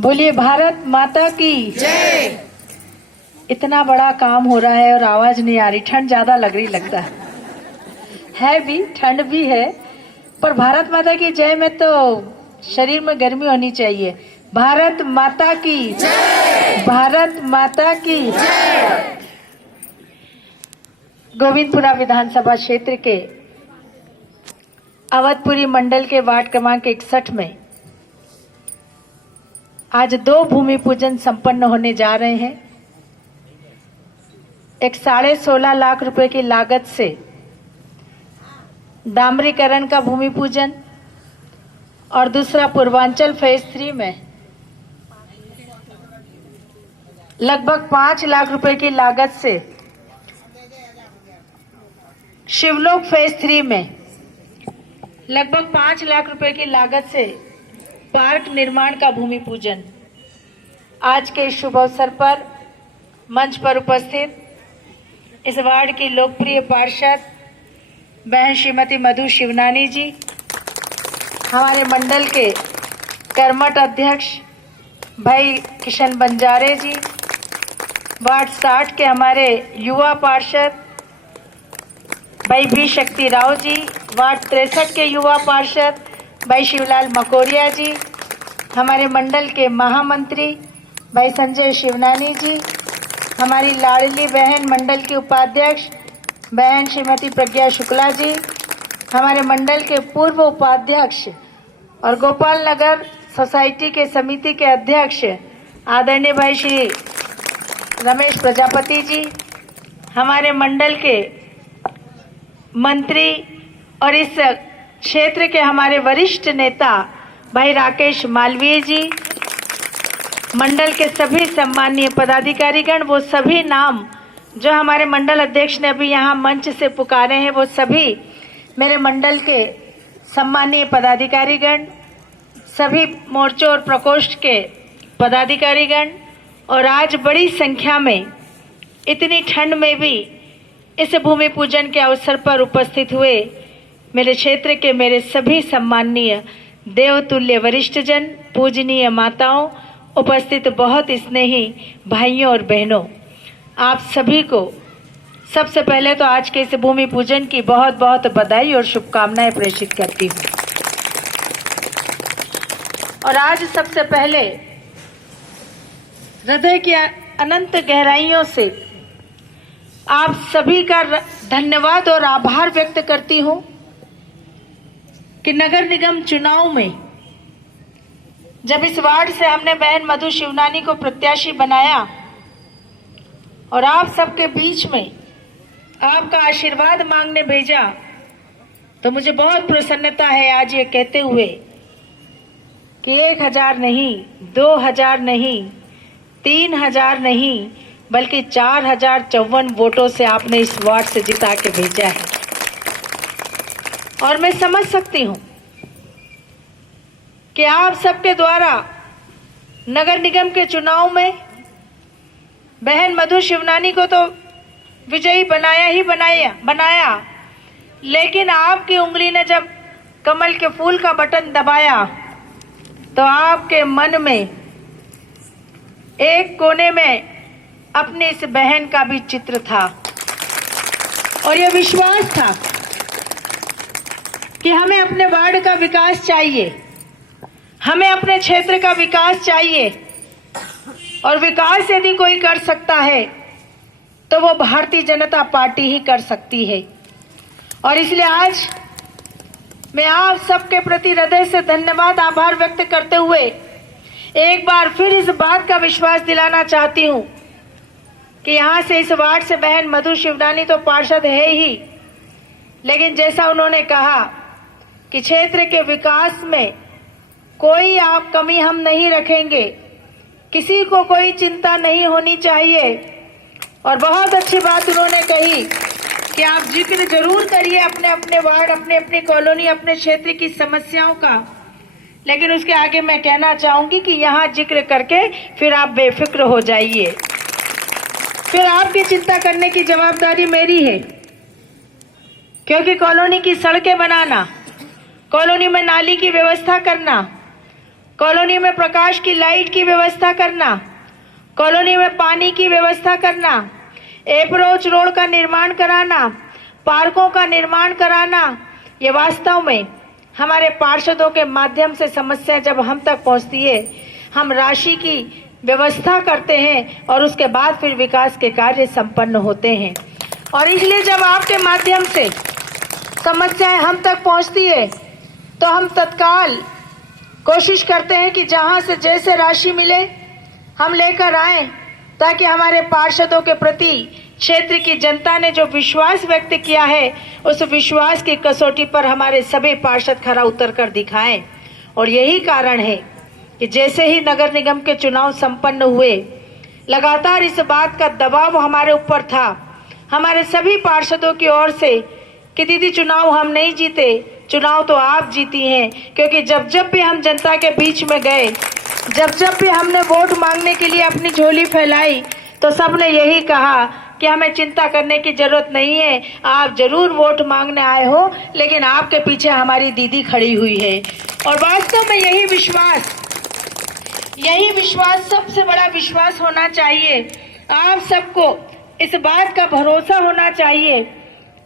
बोलिए भारत माता की जय। इतना बड़ा काम हो रहा है और आवाज नहीं आ रही, ठंड ज्यादा लग रही लगता है भी, ठंड भी है, पर भारत माता की जय में तो शरीर में गर्मी होनी चाहिए। भारत माता की जय, भारत माता की जय। गोविंदपुरा विधानसभा क्षेत्र के अवधपुरी मंडल के वार्ड क्रमांक 61 में आज 2 भूमि पूजन संपन्न होने जा रहे हैं। एक 16.5 लाख रुपए की लागत से डामरीकरण का भूमि पूजन और दूसरा पूर्वांचल फेज 3 में लगभग 5 लाख रुपए की लागत से शिवलोक फेज 3 में लगभग 5 लाख रुपए की लागत से पार्क निर्माण का भूमि पूजन। आज के शुभ अवसर पर मंच पर उपस्थित इस वार्ड की लोकप्रिय पार्षद बहन श्रीमती मधु शिवनानी जी, हमारे मंडल के कर्मठ अध्यक्ष भाई किशन बंजारे जी, वार्ड 60 के हमारे युवा पार्षद भाई भी शक्ति राव जी, वार्ड 63 के युवा पार्षद भाई शिवलाल मकोरिया जी, हमारे मंडल के महामंत्री भाई संजय शिवनानी जी, हमारी लाडली बहन मंडल की उपाध्यक्ष बहन श्रीमती प्रज्ञा शुक्ला जी, हमारे मंडल के पूर्व उपाध्यक्ष और गोपाल नगर सोसाइटी के समिति के अध्यक्ष आदरणीय भाई श्री रमेश प्रजापति जी, हमारे मंडल के मंत्री और इस क्षेत्र के हमारे वरिष्ठ नेता भाई राकेश मालवीय जी, मंडल के सभी सम्मानीय पदाधिकारीगण, वो सभी नाम जो हमारे मंडल अध्यक्ष ने अभी यहाँ मंच से पुकारे हैं, वो सभी मेरे मंडल के सम्मानीय पदाधिकारीगण, सभी मोर्चों और प्रकोष्ठ के पदाधिकारीगण, और आज बड़ी संख्या में इतनी ठंड में भी इस भूमि पूजन के अवसर पर उपस्थित हुए मेरे क्षेत्र के मेरे सभी सम्माननीय देवतुल्य वरिष्ठजन, पूजनीय माताओं, उपस्थित बहुत स्नेही भाइयों और बहनों, आप सभी को सबसे पहले तो आज के इस भूमि पूजन की बहुत बहुत बधाई और शुभकामनाएं प्रेषित करती हूँ। और आज सबसे पहले हृदय की अनंत गहराइयों से आप सभी का धन्यवाद और आभार व्यक्त करती हूँ कि नगर निगम चुनाव में जब इस वार्ड से हमने बहन मधु शिवनानी को प्रत्याशी बनाया और आप सबके बीच में आपका आशीर्वाद मांगने भेजा, तो मुझे बहुत प्रसन्नता है आज ये कहते हुए कि 1000 नहीं, 2000 नहीं, 3000 नहीं, बल्कि 4054 वोटों से आपने इस वार्ड से जिता के भेजा है। और मैं समझ सकती हूं कि आप सबके द्वारा नगर निगम के चुनाव में बहन मधु शिवनानी को तो विजयी बनाया, लेकिन आपकी उंगली ने जब कमल के फूल का बटन दबाया तो आपके मन में एक कोने में अपनी इस बहन का भी चित्र था और यह विश्वास था कि हमें अपने वार्ड का विकास चाहिए, हमें अपने क्षेत्र का विकास चाहिए, और विकास यदि कोई कर सकता है तो वो भारतीय जनता पार्टी ही कर सकती है। और इसलिए आज मैं आप सबके प्रति हृदय से धन्यवाद आभार व्यक्त करते हुए एक बार फिर इस बात का विश्वास दिलाना चाहती हूँ कि यहाँ से इस वार्ड से बहन मधु शिवनानी तो पार्षद है ही, लेकिन जैसा उन्होंने कहा कि क्षेत्र के विकास में कोई आप कमी हम नहीं रखेंगे, किसी को कोई चिंता नहीं होनी चाहिए। और बहुत अच्छी बात उन्होंने कही कि आप जिक्र जरूर करिए अपने अपने वार्ड, अपने अपने कॉलोनी, अपने क्षेत्र की समस्याओं का, लेकिन उसके आगे मैं कहना चाहूंगी कि यहाँ जिक्र करके फिर आप बेफिक्र हो जाइए, फिर आपकी चिंता करने की जवाबदारी मेरी है। क्योंकि कॉलोनी की सड़कें बनाना, कॉलोनी में नाली की व्यवस्था करना, कॉलोनी में प्रकाश की लाइट की व्यवस्था करना, कॉलोनी में पानी की व्यवस्था करना, अप्रोच रोड का निर्माण कराना, पार्कों का निर्माण कराना। ये वास्तव में हमारे पार्षदों के माध्यम से समस्या जब हम तक पहुंचती है, हम राशि की व्यवस्था करते हैं और उसके बाद फिर विकास के कार्य संपन्न होते हैं। और इसलिए जब आपके माध्यम से समस्याएं हम तक पहुंचती है तो हम तत्काल कोशिश करते हैं कि जहां से जैसे राशि मिले हम लेकर आए, ताकि हमारे पार्षदों के प्रति क्षेत्र की जनता ने जो विश्वास व्यक्त किया है, उस विश्वास की कसौटी पर हमारे सभी पार्षद खरा उतर कर दिखाएं। और यही कारण है कि जैसे ही नगर निगम के चुनाव संपन्न हुए, लगातार इस बात का दबाव हमारे ऊपर था, हमारे सभी पार्षदों की ओर से, कि दीदी चुनाव हम नहीं जीते, चुनाव तो आप जीती हैं। क्योंकि जब जब भी हम जनता के बीच में गए, जब जब भी हमने वोट मांगने के लिए अपनी झोली फैलाई, तो सबने यही कहा कि हमें चिंता करने की जरूरत नहीं है, आप जरूर वोट मांगने आए हो, लेकिन आपके पीछे हमारी दीदी खड़ी हुई है। और वास्तव में यही विश्वास सबसे बड़ा विश्वास होना चाहिए। आप सबको इस बात का भरोसा होना चाहिए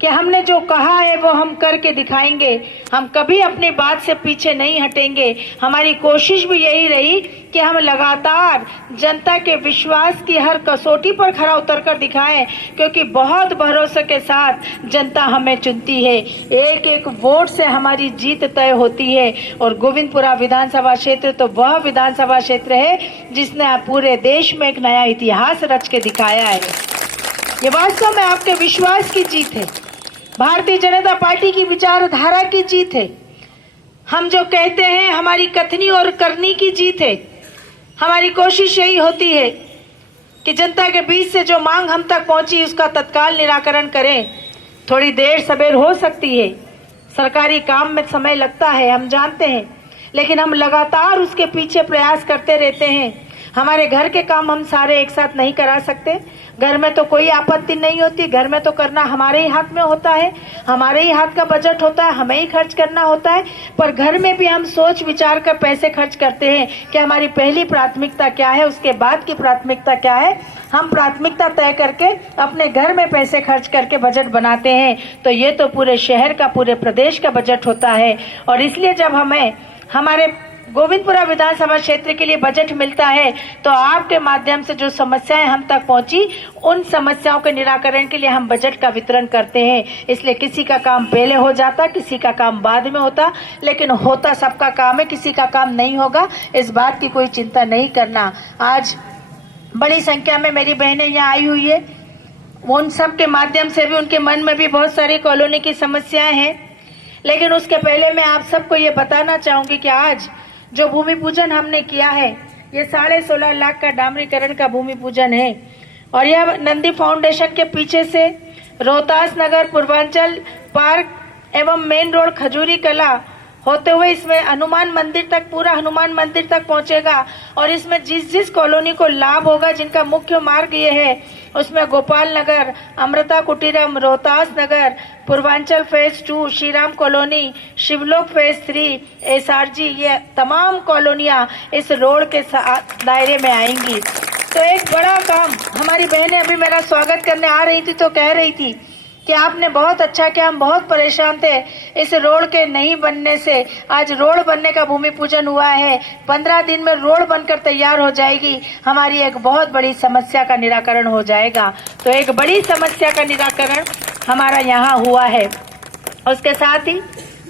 कि हमने जो कहा है वो हम करके दिखाएंगे। हम कभी अपनी बात से पीछे नहीं हटेंगे। हमारी कोशिश भी यही रही कि हम लगातार जनता के विश्वास की हर कसौटी पर खरा उतर कर दिखाएं, क्योंकि बहुत भरोसे के साथ जनता हमें चुनती है। एक एक वोट से हमारी जीत तय होती है। और गोविंदपुरा विधानसभा क्षेत्र तो वह विधानसभा क्षेत्र है जिसने पूरे देश में एक नया इतिहास रच के दिखाया है। ये वास्तव में आपके विश्वास की जीत है, भारतीय जनता पार्टी की विचारधारा की जीत है। हम जो कहते हैं हमारी कथनी और करनी की जीत है। हमारी कोशिश यही होती है कि जनता के बीच से जो मांग हम तक पहुंची उसका तत्काल निराकरण करें। थोड़ी देर सबेर हो सकती है, सरकारी काम में समय लगता है, हम जानते हैं, लेकिन हम लगातार उसके पीछे प्रयास करते रहते हैं। हमारे घर के काम हम सारे एक साथ नहीं करा सकते, घर में तो कोई आपत्ति नहीं होती, घर में तो करना हमारे ही हाथ में होता है, हमारे ही हाथ का बजट होता है, हमें ही खर्च करना होता है। पर घर में भी हम सोच विचार कर पैसे खर्च करते हैं कि हमारी पहली प्राथमिकता क्या है, उसके बाद की प्राथमिकता क्या है। हम प्राथमिकता तय करके अपने घर में पैसे खर्च करके बजट बनाते हैं। तो ये तो पूरे शहर का, पूरे प्रदेश का बजट होता है। और इसलिए जब हमें हमारे गोविंदपुरा विधानसभा क्षेत्र के लिए बजट मिलता है, तो आपके माध्यम से जो समस्याएं हम तक पहुंची, उन समस्याओं के निराकरण के लिए हम बजट का वितरण करते हैं। इसलिए किसी का काम पहले हो जाता, किसी का काम बाद में होता, लेकिन होता सबका काम है, किसी का काम नहीं होगा, इस बात की कोई चिंता नहीं करना। आज बड़ी संख्या में मेरी बहनें यहाँ आई हुई है, उन सब के माध्यम से भी उनके मन में भी बहुत सारी कॉलोनी की समस्याएं हैं। लेकिन उसके पहले मैं आप सबको ये बताना चाहूंगी कि आज जो भूमि पूजन हमने किया है, ये 16.5 लाख का डामरीकरण का भूमि पूजन है। और यह नंदी फाउंडेशन के पीछे से रोहतास नगर, पूर्वांचल पार्क एवं मेन रोड खजूरी कला होते हुए इसमें हनुमान मंदिर तक, पूरा हनुमान मंदिर तक पहुंचेगा। और इसमें जिस जिस कॉलोनी को लाभ होगा, जिनका मुख्य मार्ग ये है, उसमें Gopal Nagar, Amrita Kutiram, Rohtas Nagar, Purvanchal phase 2, Shriram colony, Shivlok phase 3, SRG, ये तमाम कॉलोनियां इस रोड के दायरे में आएंगी। तो एक बड़ा काम, हमारी बहनें अभी मेरा स्वागत करने आ रही थी तो कह रही थी कि आपने बहुत अच्छा किया, हम बहुत परेशान थे इस रोड के नहीं बनने से। आज रोड बनने का भूमि पूजन हुआ है, 15 दिन में रोड बनकर तैयार हो जाएगी, हमारी एक बहुत बड़ी समस्या का निराकरण हो जाएगा। तो एक बड़ी समस्या का निराकरण हमारा यहाँ हुआ है। उसके साथ ही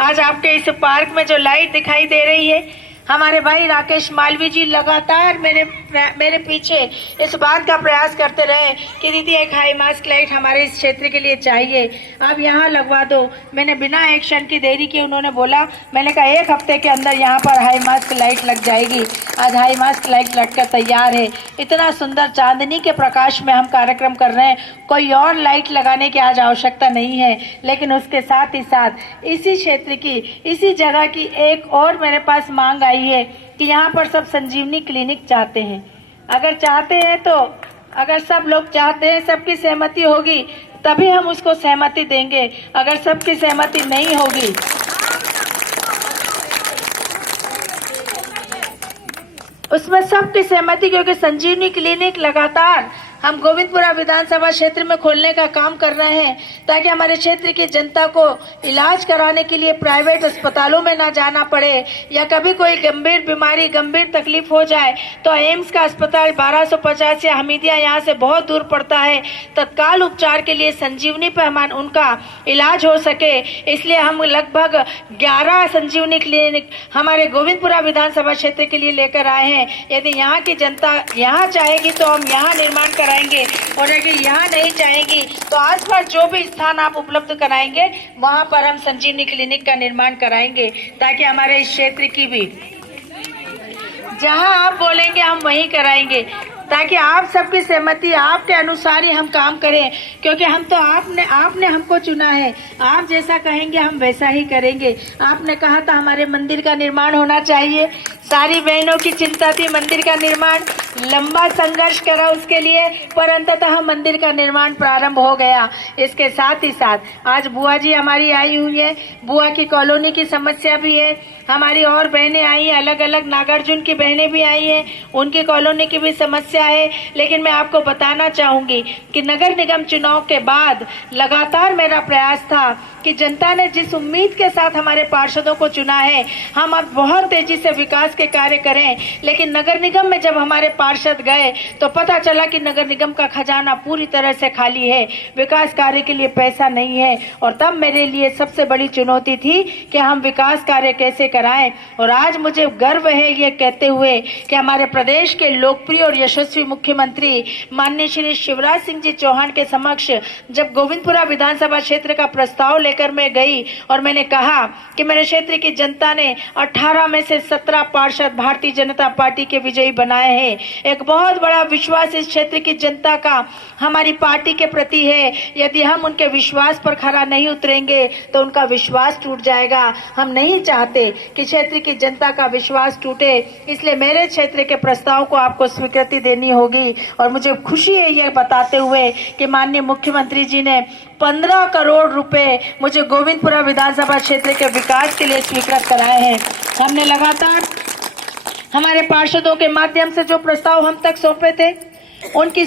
आज आपके इस पार्क में जो लाइट दिखाई दे रही है, हमारे भाई राकेश मालवी जी लगातार मेरे पीछे इस बात का प्रयास करते रहे कि दीदी एक हाई मास्क लाइट हमारे इस क्षेत्र के लिए चाहिए, आप यहाँ लगवा दो। मैंने बिना एक क्षण की देरी की उन्होंने बोला, मैंने कहा 1 हफ्ते के अंदर यहाँ पर हाई मास्क लाइट लग जाएगी। आज हाई मास्क लाइट लगकर तैयार है। इतना सुंदर चांदनी के प्रकाश में हम कार्यक्रम कर रहे हैं, कोई और लाइट लगाने की आज आवश्यकता नहीं है। लेकिन उसके साथ ही साथ इसी क्षेत्र की, इसी जगह की एक और मेरे पास मांग आई है कि यहाँ पर सब संजीवनी क्लिनिक चाहते हैं। अगर चाहते हैं तो, अगर सब लोग चाहते हैं, सबकी सहमति होगी तभी हम उसको सहमति देंगे। अगर सबकी सहमति नहीं होगी उसमें सबकी सहमति, क्योंकि संजीवनी क्लिनिक लगातार हम गोविंदपुरा विधानसभा क्षेत्र में खोलने का काम कर रहे हैं, ताकि हमारे क्षेत्र की जनता को इलाज कराने के लिए प्राइवेट अस्पतालों में ना जाना पड़े, या कभी कोई गंभीर बीमारी, गंभीर तकलीफ हो जाए तो एम्स का अस्पताल 1250 या हमीदिया यहाँ से बहुत दूर पड़ता है, तत्काल उपचार के लिए संजीवनी पे उनका इलाज हो सके। इसलिए हम लगभग 11 संजीवनी क्लिनिक हमारे गोविंदपुरा विधानसभा क्षेत्र के लिए लेकर आए हैं। यदि यहाँ की जनता यहाँ चाहेगी तो हम यहाँ निर्माण कराएंगे, और अगर यहाँ नहीं चाहेगी तो आसपास जो भी स्थान आप उपलब्ध कराएंगे वहाँ पर हम संजीवनी क्लिनिक का निर्माण कराएंगे, ताकि हमारे इस क्षेत्र की भी जहाँ आप बोलेंगे हम वहीं कराएंगे, ताकि आप सबकी सहमति, आपके अनुसार ही हम काम करें, क्योंकि हम तो आपने हमको चुना है। आप जैसा कहेंगे हम वैसा ही करेंगे। आपने कहा था हमारे मंदिर का निर्माण होना चाहिए, सारी बहनों की चिंता थी मंदिर का निर्माण, लंबा संघर्ष करा उसके लिए, पर अंततः मंदिर का निर्माण प्रारंभ हो गया। इसके साथ ही साथ आज बुआ जी हमारी आई हुई है, बुआ की कॉलोनी की समस्या भी है, हमारी और बहनें आई हैं, अलग अलग नागार्जुन की बहनें भी आई हैं, उनकी कॉलोनी की भी समस्या है। लेकिन मैं आपको बताना चाहूंगी कि नगर निगम चुनाव के बाद लगातार मेरा प्रयास था कि जनता ने जिस उम्मीद के साथ हमारे पार्षदों को चुना है, हम अब बहुत तेजी से विकास के कार्य करें। लेकिन नगर निगम में जब हमारे पार्षद गए तो पता चला कि नगर निगम का खजाना पूरी तरह से खाली है, विकास कार्य के लिए पैसा नहीं है। और तब मेरे लिए सबसे बड़ी चुनौती थी कि हम विकास कार्य कैसे कराएं। और आज मुझे गर्व है ये कहते हुए कि हमारे प्रदेश के लोकप्रिय और यशस्वी मुख्यमंत्री माननीय श्री शिवराज सिंह जी चौहान के समक्ष जब गोविंदपुरा विधानसभा क्षेत्र का प्रस्ताव लेकर मैं गई और मैंने कहा कि मेरे क्षेत्र की जनता ने 18 में से 17 पार्षद भारतीय जनता पार्टी के विजयी बनाए हैं। एक बहुत बड़ा विश्वास इस क्षेत्र की जनता का हमारी पार्टी के प्रति है। यदि हम उनके विश्वास पर खरा नहीं उतरेंगे तो उनका विश्वास टूट जाएगा। हम नहीं चाहते कि क्षेत्र की जनता का विश्वास टूटे, इसलिए मेरे क्षेत्र के प्रस्ताव को आपको स्वीकृति देनी होगी। और मुझे खुशी है ये बताते हुए कि माननीय मुख्यमंत्री जी ने 15 करोड़ रुपए मुझे गोविंदपुरा विधानसभा क्षेत्र के विकास के लिए स्वीकृत कराए हैं। हमने लगातार हमारे पार्षदों के माध्यम से जो प्रस्ताव हम तक सौंपे थे उनकी